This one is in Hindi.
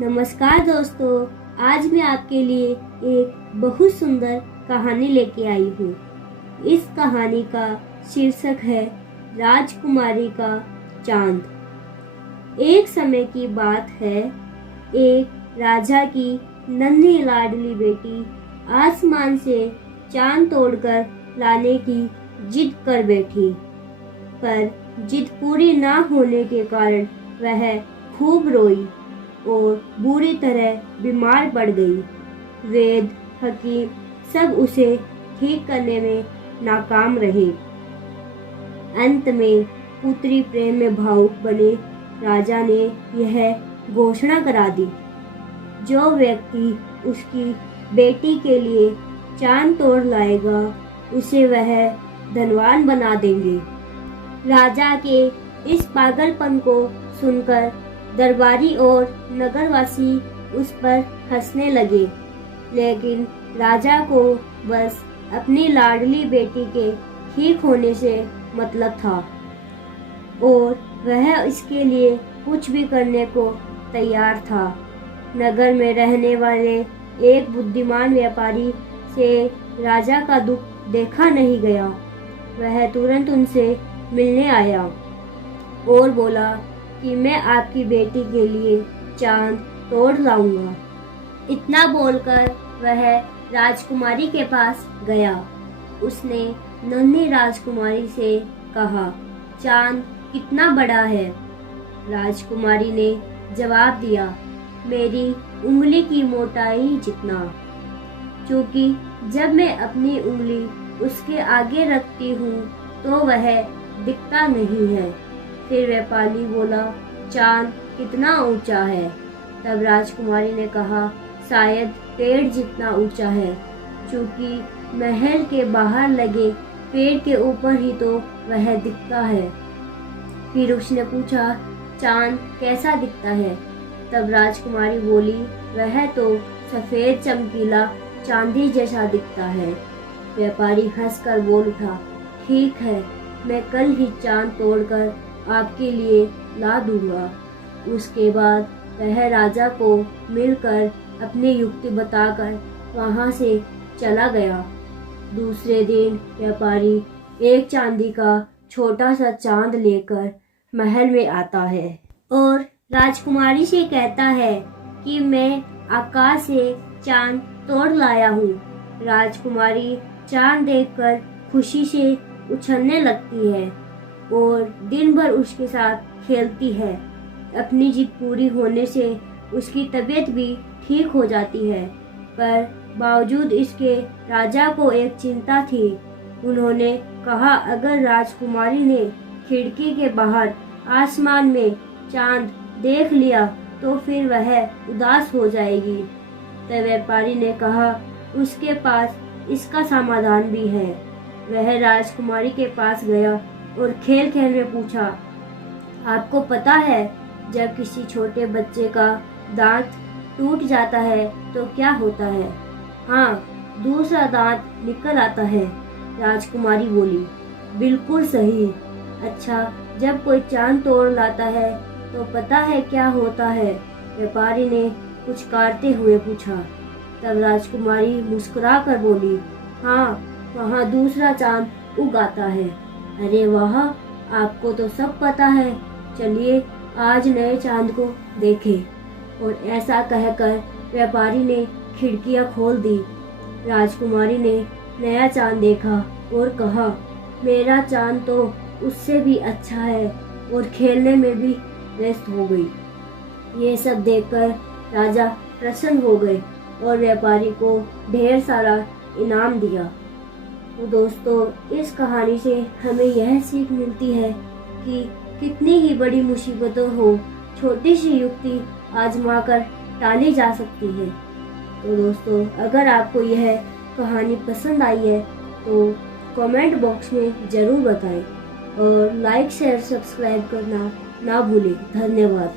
नमस्कार दोस्तों, आज मैं आपके लिए एक बहुत सुंदर कहानी लेके आई हूँ। इस कहानी का शीर्षक है राजकुमारी का चांद। एक समय की बात है, एक राजा की नन्ही लाडली बेटी आसमान से चांद तोड़कर लाने की जिद कर बैठी, पर जिद पूरी ना होने के कारण वह खूब रोई और बुरी तरह बीमार पड़ गई। वैद्य, हकीम सब उसे ठीक करने में नाकाम रहे। अंत में पुत्री प्रेम में भावुक बने राजा ने यह घोषणा करा दी, जो व्यक्ति उसकी बेटी के लिए चांद तोड़ लाएगा उसे वह धनवान बना देंगे। राजा के इस पागलपन को सुनकर दरबारी और नगरवासी उस पर हंसने लगे, लेकिन राजा को बस अपनी लाडली बेटी के ठीक होने से मतलब था और वह इसके लिए कुछ भी करने को तैयार था। नगर में रहने वाले एक बुद्धिमान व्यापारी से राजा का दुख देखा नहीं गया। वह तुरंत उनसे मिलने आया और बोला कि मैं आपकी बेटी के लिए चांद तोड़ लाऊंगा। इतना बोलकर वह राजकुमारी के पास गया। उसने नन्ही राजकुमारी से कहा, चांद कितना बड़ा है? राजकुमारी ने जवाब दिया, मेरी उंगली की मोटाई जितना। क्योंकि जब मैं अपनी उंगली उसके आगे रखती हूँ तो वह दिखता नहीं है। फिर व्यापारी बोला, चांद कितना ऊंचा है? तब राजकुमारी ने कहा, शायद पेड़ जितना ऊंचा है, क्योंकि महल के बाहर लगे पेड़ के ऊपर ही तो वह दिखता है। फिर उसने पूछा, चांद कैसा दिखता है? तब राजकुमारी बोली, वह तो सफेद चमकीला चांदी जैसा दिखता है। व्यापारी हंसकर बोल उठा, ठीक है, मैं कल ही चांद तोड़कर आपके लिए ला दूंगा। उसके बाद वह राजा को मिलकर अपनी युक्ति बताकर वहां से चला गया। दूसरे दिन व्यापारी एक चांदी का छोटा सा चांद लेकर महल में आता है और राजकुमारी से कहता है कि मैं आकाश से चांद तोड़ लाया हूँ। राजकुमारी चांद देखकर खुशी से उछलने लगती है और दिन भर उसके साथ खेलती है। अपनी जिद पूरी होने से उसकी तबीयत भी ठीक हो जाती है, पर बावजूद इसके राजा को एक चिंता थी। उन्होंने कहा, अगर राजकुमारी ने खिड़की के बाहर आसमान में चांद देख लिया तो फिर वह उदास हो जाएगी। तब व्यापारी ने कहा, उसके पास इसका समाधान भी है। वह राजकुमारी के पास गया और खेल खेल में पूछा, आपको पता है जब किसी छोटे बच्चे का दांत टूट जाता है तो क्या होता है? हाँ, दूसरा दांत निकल आता है। राजकुमारी बोली, बिल्कुल सही। अच्छा, जब कोई चांद तोड़ लाता है तो पता है क्या होता है? व्यापारी ने कुछ काटते हुए पूछा। तब राजकुमारी मुस्कुरा कर बोली, हाँ, वहाँ दूसरा चांद उग आता है। अरे वाह, आपको तो सब पता है। चलिए आज नए चांद को देखें। और ऐसा कहकर व्यापारी ने खिड़कियां खोल दी। राजकुमारी ने नया चांद देखा और कहा, मेरा चांद तो उससे भी अच्छा है, और खेलने में भी व्यस्त हो गई। ये सब देखकर राजा प्रसन्न हो गए और व्यापारी को ढेर सारा इनाम दिया। तो दोस्तों, इस कहानी से हमें यह सीख मिलती है कि कितनी ही बड़ी मुसीबतों हो, छोटी सी युक्ति आजमाकर टाली जा सकती है। तो दोस्तों, अगर आपको यह कहानी पसंद आई है तो कमेंट बॉक्स में ज़रूर बताएं और लाइक शेयर सब्सक्राइब करना ना भूलें। धन्यवाद।